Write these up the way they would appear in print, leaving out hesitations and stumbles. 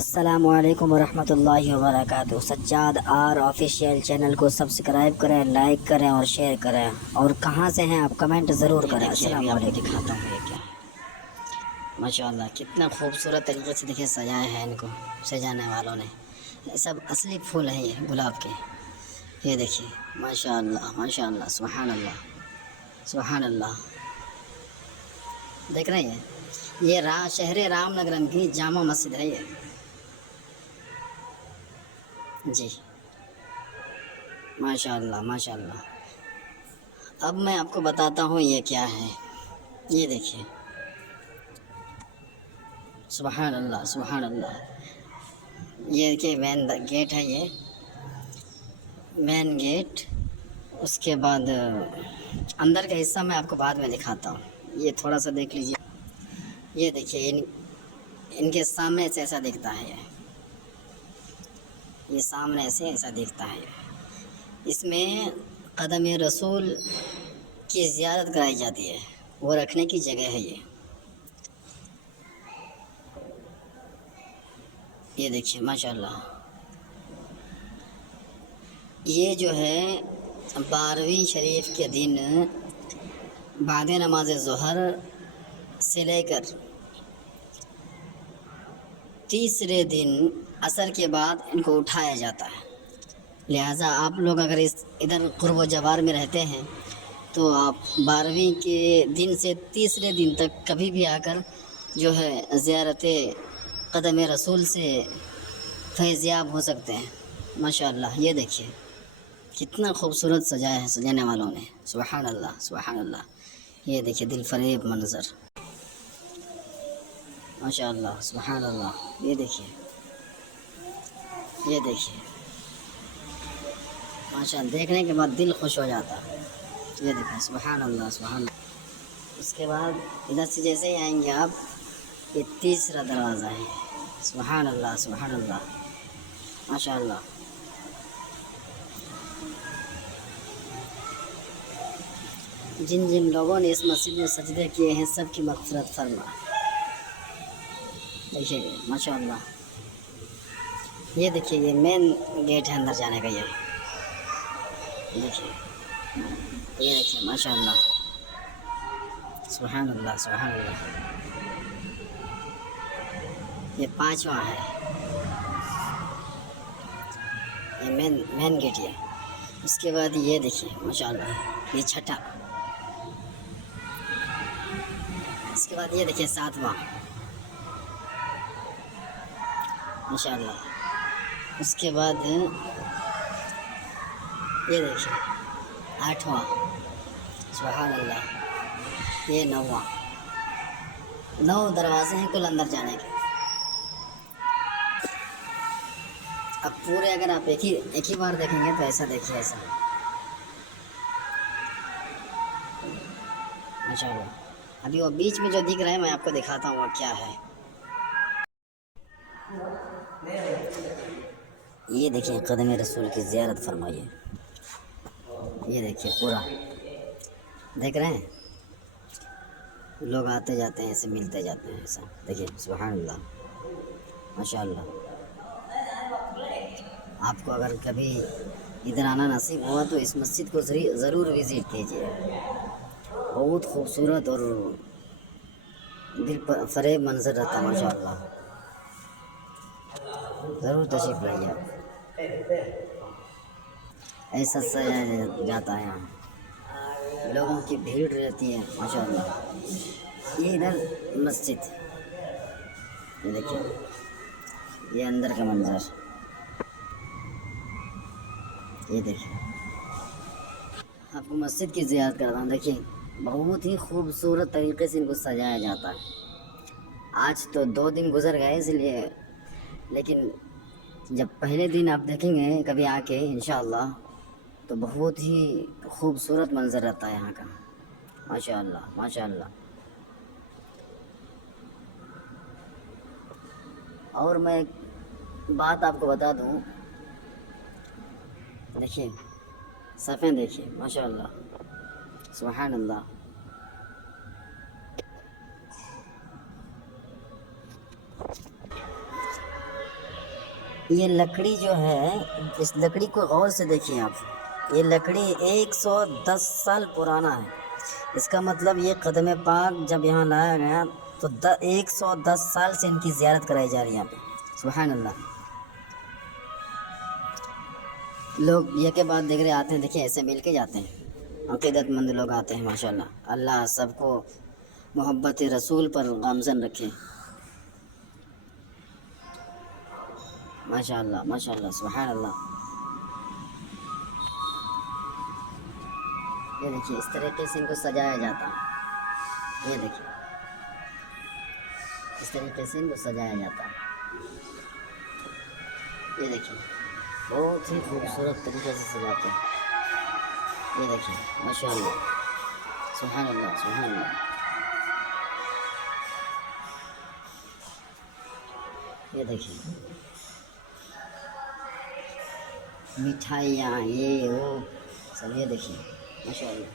السلام علیکم ورحمۃ اللہ وبرکاتہ۔ سجاد آر آفیشیل چینل کو سبسکرائب کریں، لائک کریں اور شیئر کریں، اور کہاں سے ہیں آپ کمنٹ ضرور کریں۔ السلام علیکم۔ دکھاتا ہوں یہ کیا ہے، ماشاء اللہ کتنا خوبصورت طریقے سے دیکھیں سجایا ہے، ان کو سجانے والوں نے۔ یہ سب اصلی پھول ہیں، یہ گلاب کے۔ یہ دیکھیے ماشاء اللہ ماشاء اللہ، سبحان اللہ سبحان اللہ۔ دیکھ رہے ہیں یہ شہر رام نگرم کی جامع مسجد ہے یہ جی، ماشاء اللہ ماشاء اللہ۔ اب میں آپ کو بتاتا ہوں یہ کیا ہے۔ یہ دیکھیے سبحان اللہ سبحان اللہ۔ یہ دیکھیے مین گیٹ ہے، یہ مین گیٹ۔ اس کے بعد اندر کا حصہ میں آپ کو بعد میں دکھاتا ہوں، یہ تھوڑا سا دیکھ لیجیے۔ یہ دیکھیے ان کے سامنے سے ایسا دکھتا ہے، یہ سامنے سے ایسا دکھتا ہے۔ اس میں قدم رسول کی زیارت کرائی جاتی ہے، وہ رکھنے کی جگہ ہے یہ دیکھیے ماشاء اللہ۔ یہ جو ہے 12ویں شریف کے دن بعد نماز ظہر سے لے کر تیسرے دن عصر کے بعد ان کو اٹھایا جاتا ہے۔ لہٰذا آپ لوگ اگر ادھر قرب و جوار میں رہتے ہیں تو آپ 12ویں کے دن سے تیسرے دن تک کبھی بھی آ کر جو ہے زیارت قدم رسول سے فیضیاب ہو سکتے ہیں۔ ماشاء اللہ یہ دیکھیے کتنا خوبصورت سجایا ہے سجانے والوں نے، سبحان اللہ سبحان اللہ۔ یہ دیکھیے دل فریب منظر، ماشاء اللہ سبحان اللہ۔ یہ دیکھیے یہ دیکھیے ماشاء اللہ، دیکھنے کے بعد دل خوش ہو جاتا ہے۔ یہ دیکھیں سبحان اللہ سبحان اللہ۔ اس کے بعد ادھر سے جیسے ہی آئیں گے آپ، یہ تیسرا دروازہ ہے، سبحان اللہ سبحان اللہ ماشاء اللہ۔ جن جن لوگوں نے اس مسجد میں سجدے کیے ہیں سب کی مغفرت فرما۔ دیکھیے ماشاء اللہ۔ یہ دیکھیے یہ مین گیٹ ہے اندر جانے کا، یہ دیکھیے یہ دیکھیے ماشاء اللہ سبحان اللہ سبحان اللہ۔ یہ 5واں ہے، یہ مین گیٹ ہے۔ اس کے بعد یہ دیکھیے ماشاء اللہ، یہ 6ٹھا۔ اس کے بعد یہ دیکھیے 7واں ماشاء اللہ۔ اس کے بعد یہ دیکھیے 8واں، سبحان اللہ۔ یہ 9واں۔ 9 دروازے ہیں کل اندر جانے کے۔ اب پورے اگر آپ ایک ہی بار دیکھیں گے تو ایسا دیکھیے، ایسا ماشاء اللہ۔ ابھی وہ بیچ میں جو دکھ رہا ہے میں آپ کو دکھاتا ہوں وہ کیا ہے۔ یہ دیکھیں قدم رسول کی زیارت فرمائیے، یہ دیکھیے پورا دیکھ رہے ہیں، لوگ آتے جاتے ہیں ایسے ملتے جاتے ہیں، ایسا دیکھیے سبحان اللہ ماشاء اللہ۔ آپ کو اگر کبھی ادھر آنا نصیب ہوا تو اس مسجد کو ضرور وزٹ کیجیے، بہت خوبصورت اور دل فریب منظر رہتا ہے ماشاء اللہ۔ ضرور تشریف لائیے آپ، ایسا سجایا جاتا ہے، یہاں لوگوں کی بھیڑ رہتی ہے ماشاء اللہ۔ یہ ادھر مسجد، یہ دیکھیے یہ اندر کا منظر، یہ دیکھیے آپ کو مسجد کی زیارت کرتا ہوں۔ دیکھیے بہت ہی خوبصورت طریقے سے ان کو سجایا جاتا ہے۔ آج تو 2 دن گزر گئے اس لیے، لیکن جب پہلے دن آپ دیکھیں گے کبھی آ کے انشاءاللہ تو بہت ہی خوبصورت منظر رہتا ہے یہاں کا، ماشاء اللہ ماشاء اللہ۔ اور میں ایک بات آپ کو بتا دوں، دیکھیے صفیں دیکھیے ماشاء اللہ سبحان اللہ۔ یہ لکڑی جو ہے، اس لکڑی کو غور سے دیکھیں آپ، یہ لکڑی 110 سال پرانا ہے۔ اس کا مطلب یہ قدم پاک جب یہاں لایا گیا تو 110 سال سے ان کی زیارت کرائی جا رہی ہے یہاں پہ۔ سبحان اللہ۔ لوگ یہ کے بعد دیکھ رہے آتے ہیں، دیکھیں ایسے مل کے جاتے ہیں، عقیدت مند لوگ آتے ہیں ماشاءاللہ۔ اللہ سب کو محبت رسول پر گامزن رکھے، ماشاءاللہ ماشاءاللہ، سبحان اللہ۔ یہ دیکھیے اس طریقے سے ان کو سجایا جاتا ہے، یہ دیکھیے اس طریقے سے ان کو سجایا جاتا ہے، یہ دیکھیے بہت ہی خوبصورت طریقے سے سجاتے ہیں، یہ دیکھیے ماشاءاللہ، سبحان اللہ سبحان اللہ۔ یہ دیکھیے مٹھائیاں یہ وہ سب، یہ دیکھیے ماشاءاللہ۔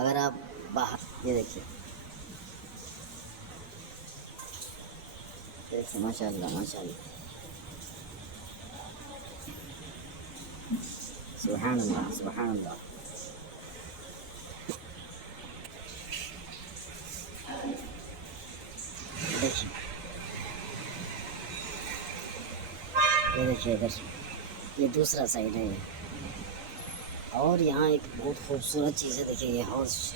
اگر آپ باہر یہ دیکھیے ماشاءاللہ ماشاءاللہ، سبحان اللہ سبحان اللہ۔ دیکھیے یہ دیکھیے ادھر یہ دوسرا سائڈ ہے یہ، اور یہاں ایک بہت خوبصورت چیز ہے، دیکھیے یہ ہاؤس،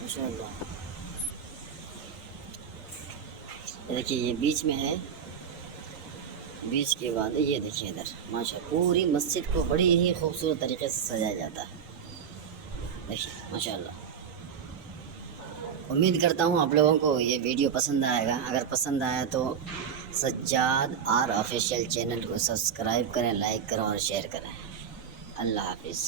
ماشاءاللہ۔ یہ دیکھیے یہ بیچ میں ہے، بیچ کے بعد یہ دیکھیے ادھر ماشاء پوری مسجد کو بڑی ہی خوبصورت طریقے سے سجایا جاتا ہے، دیکھیے ماشاءاللہ۔ امید کرتا ہوں آپ لوگوں کو یہ ویڈیو پسند آئے گا، اگر پسند آیا تو سجاد آر آفیشیل چینل کو سبسکرائب کریں، لائک کریں اور شیئر کریں۔ اللہ حافظ۔